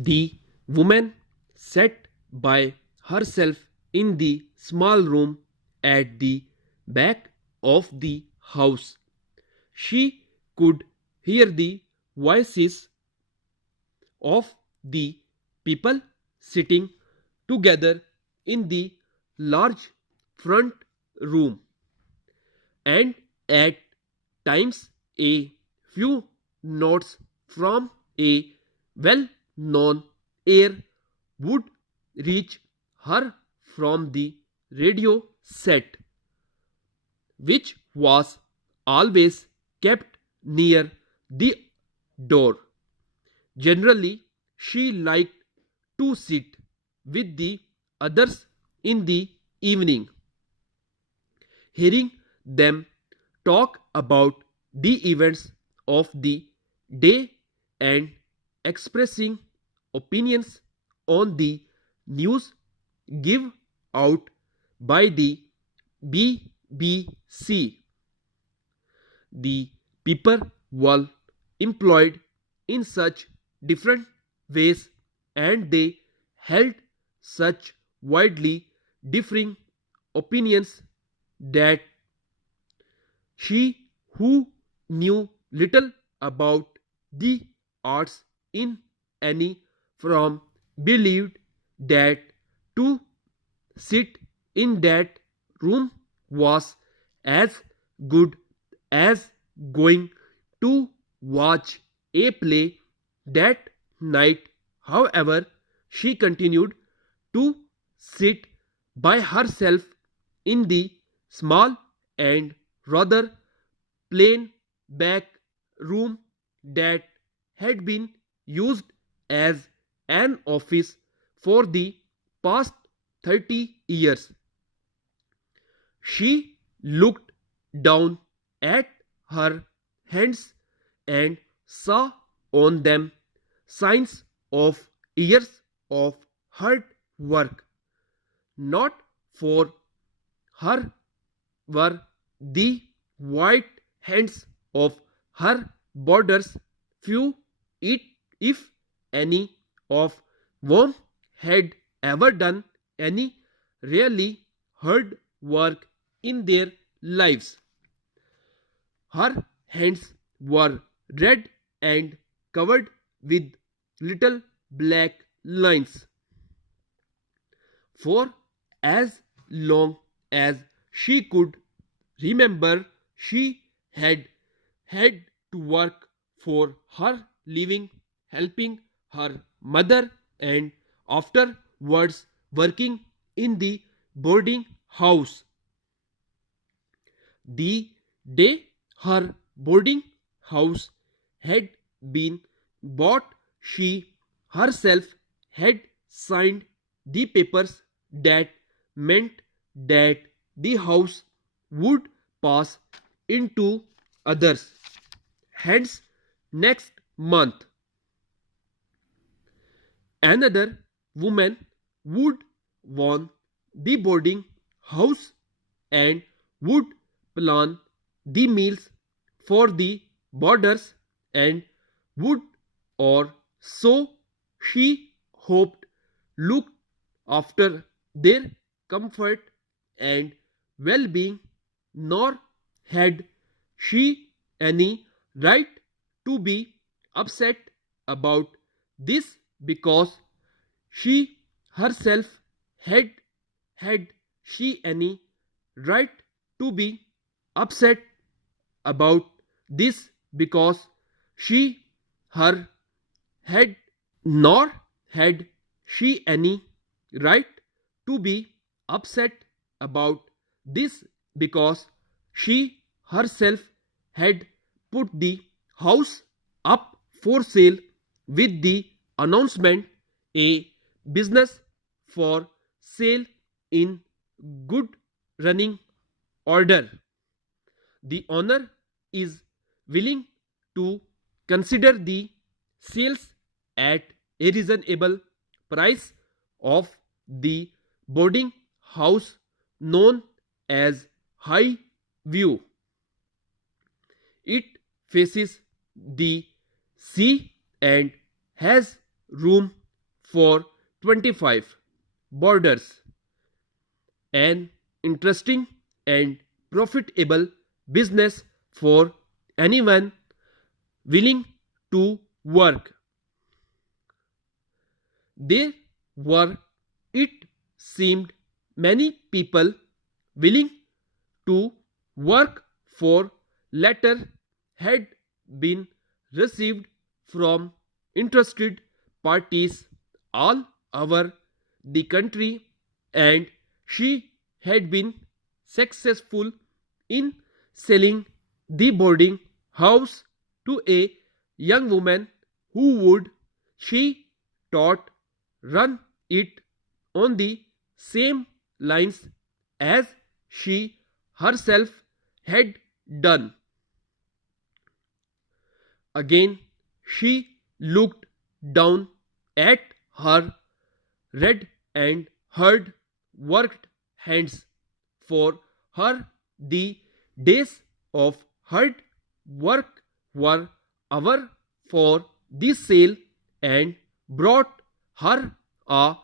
The woman sat by herself in the small room at the back of the house. She could hear the voices of the people sitting together in the large front room, and at times a few notes from a well known air would reach her from the radio set, which was always kept near the door. Generally, she liked to sit with the others in the evening, hearing them talk about the events of the day and expressing opinions on the news give out by the BBC. The people were employed in such different ways, and they held such widely differing opinions that she, who knew little about the arts in any form, believed that to sit in that room was as good as going to watch a play that night. However, she continued to sit by herself in the small and rather plain back room that had been used as an office for the past 30 years. She looked down at her hands and saw on them signs of years of hard work. Not for her were the white hands of her borders few, it if any of whom had ever done any really hard work in their lives. Her hands were red and covered with little black lines. For as long as she could remember, she had had to work for her living, helping her mother and afterwards working in the boarding house. The day her boarding house had been bought, she herself had signed the papers that meant that the house would pass into others' hands next month. Another woman would own the boarding house and would plan the meals for the boarders and would, or so she hoped, look after their comfort and well-being, nor had she any right to be upset about this, because she herself had she any right to be upset about this, because she her had, nor had she any right to be upset about this, because she herself had put the house up for sale with the announcement, a business for sale in good running order. The owner is willing to consider the sales at a reasonable price of the boarding house known as High View. It faces the sea and has room for 25 boarders. An interesting and profitable business for anyone willing to work. There were, it seemed, many people willing to work, for letter had been received from interested parties all over the country, and she had been successful in selling the boarding house to a young woman who would, she thought, run it on the same lines as she herself had done. Again, she looked down at her red and hard worked hands. For her, the days of hard work were over for the sale, and brought her a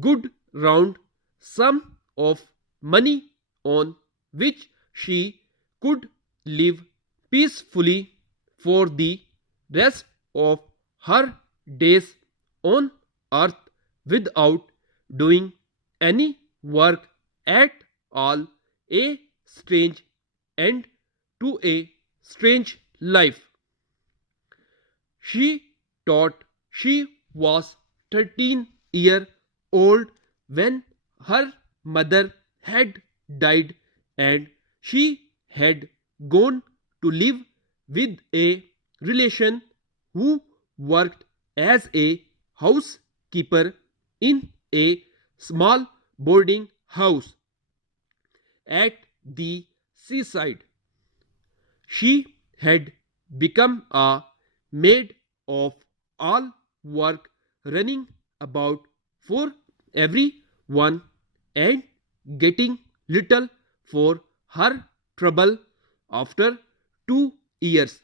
good round sum of money on which she could live peacefully for the rest of her days on earth without doing any work at all. A strange end to a strange life. She thought she was 13 years old when her mother had died, and she had gone to live with a relation who worked as a housekeeper in a small boarding house at the seaside. She had become a maid of all work, running about for everyone and getting little for her trouble. After 2 years,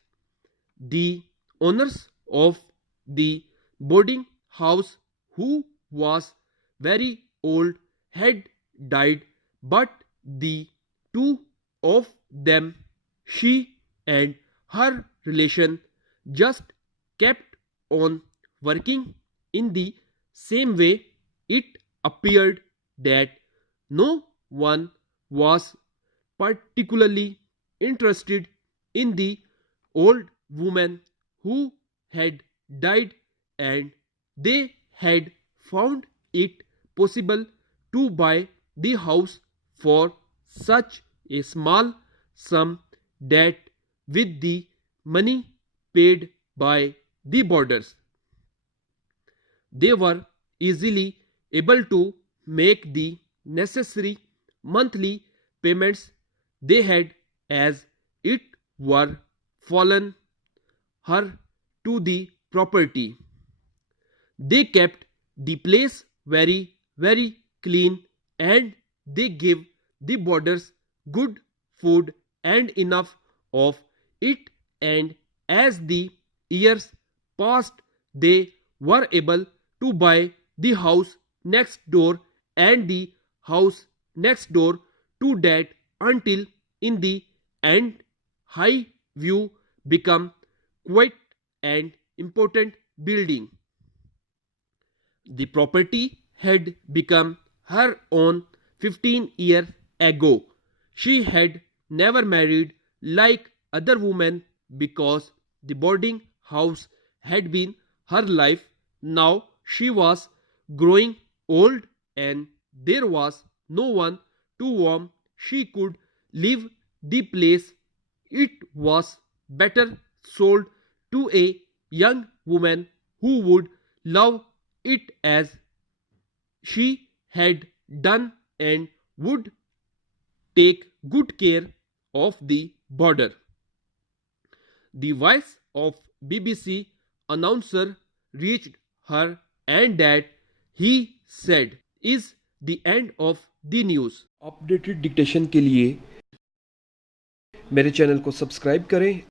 the owners of the boarding house, who was very old, had died, but the two of them, she and her relation, just kept on working in the same way. It appeared that no one was particularly interested in the old woman who had died, and they had found it possible to buy the house for such a small sum that with the money paid by the boarders, they were easily able to make the necessary monthly payments. They had, as it were, fallen her to the property. They kept the place very, very clean, and they gave the boarders good food and enough of it, and as the years passed, they were able to buy the house next door and the house next door to that, until in the end High View become quite an important building. The property had become her own 15 years ago. She had never married like other women, because the boarding house had been her life. Now she was growing old, and there was no one to whom she could leave the place. It was better sold to a young woman who would love it as she had done, and would take good care of the boarder. The voice of BBC announcer reached her, and that he said is the end of the news. Updated dictation के लिए मेरे channel को subscribe करें,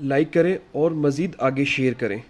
like करें और मज़ीद आगे share करें।